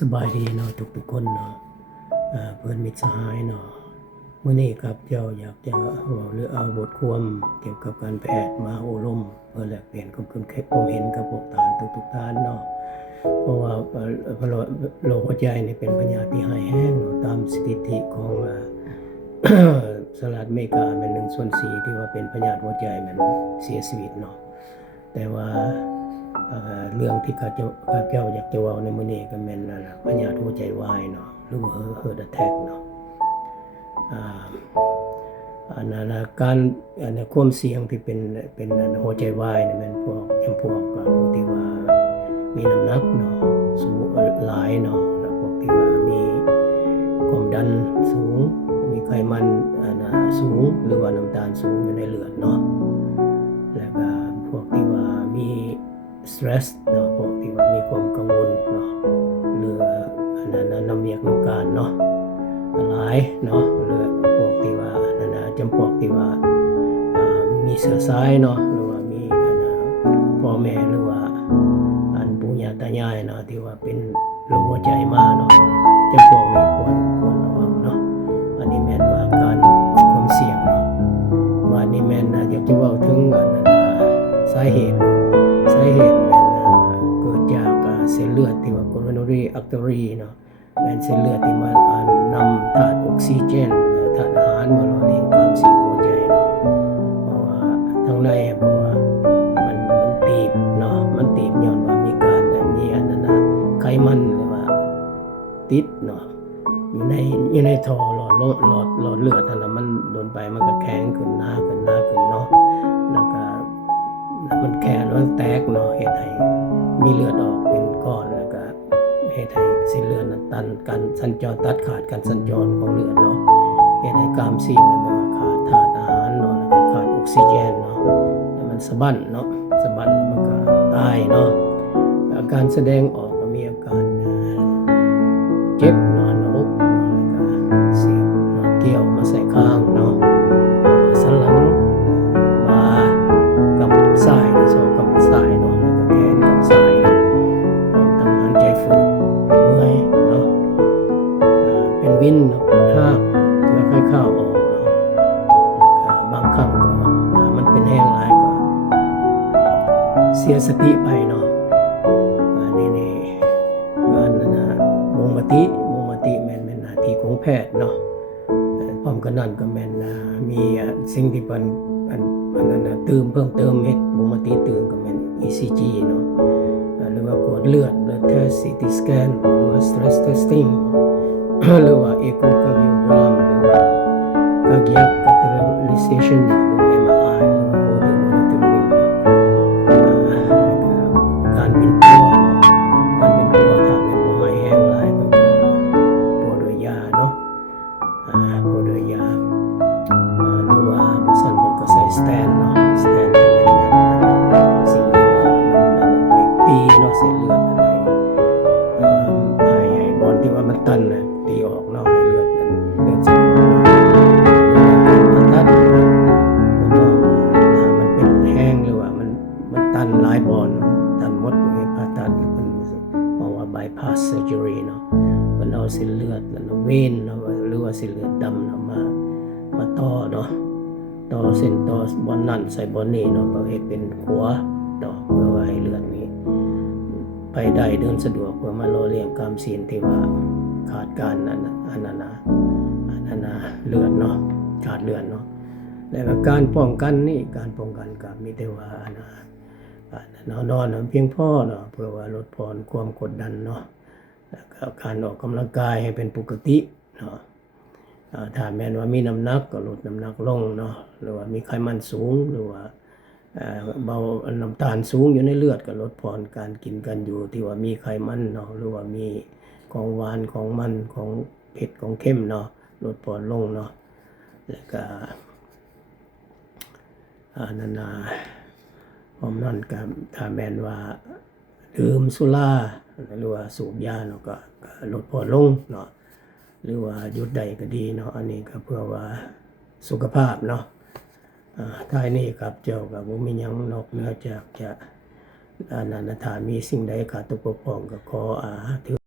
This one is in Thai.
สบายดีเนาะทุกคนเนาะเพื่อนมิตรสหายเนาะมื้อนี้ครับเจ้าอยากจะเว้าเรื่องบทความเกี่ยวกับการแพทย์มาอบรมเพื่อแลกเปลี่ยนความเห็นกับพวกท่านทุกท่านเนาะเพราะว่าโรคหัวใจนี่เป็นพยาธิที่ร้ายแรงเนาะตามสถิติของสหรัฐอเมริกาเป็น1/4ที่ว่าเป็นพยาธิหัวใจมันเสียชีวิตเนาะแต่ว่าเรื่องที่ข้าเจ้าอยากจะเว้าในมื้อนี้ก็แม่นนั่นล่ะพยาธิหัวใจวายเนาะหรือว่า heart attack เนาะอันนั้นการความเสี่ยงที่เป็นหัวใจวายนี่มันพวกผู้ที่ว่ามีน้ำหนักเนาะสูงหลายเนาะแล้วพวกที่ว่ามีความดันสูงมีไขมันสูงหรือว่าน้ำตาลสูงอยู่ในเลือดเนาะแล้วก็พวกที่ว่ามีstress เนาะพวกที่ว่ามีความกังวลเนาะหรือน้ำเมียกน้ำการเนาะหลายเนาะหรือพวกที่ว่าจำพวกที่ว่ามีเชื้อสายเนาะหรือว่ามีพ่อแม่หรือว่าปู่ย่าตายายเนาะที่ว่าเป็นโรคหัวใจมาเนาะจำพวกนี้ควรระวังเนาะอันนี้แม่นว่าการความเสี่ยงเนาะว่านี่แม่นอยากจะเว้าถึงสาเหตุแม่นเกิดจากเส้นเลือดที่ว่า coronary artery เนาะแม่นเส้นเลือดที่มันนำธาตุออกซิเจนธาตุอาหารมาหล่อเลี้ยงกล้ามสีหัวใจเนาะเพราะว่าทั้งในเพราะว่ามันตีบเนาะมันตีบย้อนว่ามีการมีไขมันหรือว่าติดเนาะอยู่ในท่อหลอดเลือดนั่นน่ะมันโดนไปมันก็แข็งขึ้นหน้าขึ้นเนาะแล้วก็มันแข็งแล้วมันแตกเนาะเฮ็ดให้มีเลือดออกเป็นก้อนแล้วก็เฮ็ดให้เส้นเลือดตันการสัญจรตัดขาดการสัญจรของเลือดเนาะเฮ็ดให้กล้ามซีนนั้นแบบว่าขาดธาตุอาหารเนาะแล้วก็ขาดออกซิเจนเนาะแล้วมันสะบั้นเนาะสะบั้นมันก็ตายเนาะอาการแสดงออกก็มีอาการเจ็บเนาะหน้าอกแล้วก็เสียบเนาะเกี่ยวมาใส่ข้างเนาะสันหลังมากับสายโซกับสายเนาะแล้วก็แขนกับสายเนาะพร้อมทั้งหายใจฝืดเมื่อยเนาะเป็นวินเนาะห้างแล้วค่อยเข้าออกเนาะแล้วก็บางครั้งก็ถ้ามันเป็นแห้งหลายก็เสียสติไปเนาะนี่การบ่งมติแม่นหน้าที่ของแพทย์เนาะพร้อมกันนั้นก็แม่นมีสิ่งที่เพิ่นเพิ่มเติมเฮ็ดบ่งมติตื่นก็แม่น ECG เนาะหรือว่ากวดเลือด blood test CT scan หรือว่า stress testing หรือว่า echocardiogram หรือว่า cardiac catheterization หรือ MRI หรือว่า body monitoring การเป็นตัวเนาะถ้าเป็นบ่ให้แห้งหลายก็ปวดด้วยยาเนาะปวดด้วยยาหรือว่าบ่ซั่นเพิ่นก็ใส่สแตนเนาะสแตนเป็นสิ่งที่ว่ามันไปตีเนาะเส้นเลือดให้บอลที่ว่ามันตันตีออกเนาะให้เลือดสะดวกการผ่าตัดมันต้องถ้ามันเป็นแห้งหรือว่ามันตันหลายบอลตันหมดให้ผ่าตัดมันเพราะว่า bypass surgery เนาะมันเอาเส้นเลือดเวนเนาะหรือว่าเส้นเลือดดำเนาะมาต่อเนาะต่อเส้นต่อบอลนั่นใส่บอลนี่เนาะเพื่อให้เป็นขัวเนาะเพื่อว่าให้เลือดนี้ไปได้เดินสะดวกเพื่อมาหล่อเลี้ยงกล้ามซีนที่ว่าขาดการเลือดเนาะขาดเลือดเนาะแล้วการป้องกันก็มีแต่ว่านอนเพียงพอเนาะเพื่อว่าลดผ่อนความกดดันเนาะแล้วก็การออกกำลังกายให้เป็นปกติเนาะถ้าแม้นว่ามีน้ำหนักก็ลดน้ำหนักลงเนาะหรือว่ามีไขมันสูงหรือว่าเบาน้ำตาลสูงอยู่ในเลือดก็ลดผ่อนการกินกันอยู่ที่ว่ามีไขมันเนาะหรือว่ามีของหวานของมันของเผ็ดของเค็มเนาะลดผ่อนลงเนาะแล้วก็ผมนั่นก็ถ้าแม้นว่าดื่มสุราหรือว่าสูบยาเนาะก็ลดผ่อนลงเนาะหรือว่าหยุดได้ก็ดีเนาะอันนี้ก็เพื่อว่าสุขภาพเนาะท้ายนี้ครับเจ้าก็บ่มีหยังนอกเหนือจากจะถ้ามีสิ่งใดขาดตกบกพร่องก็ขอถือ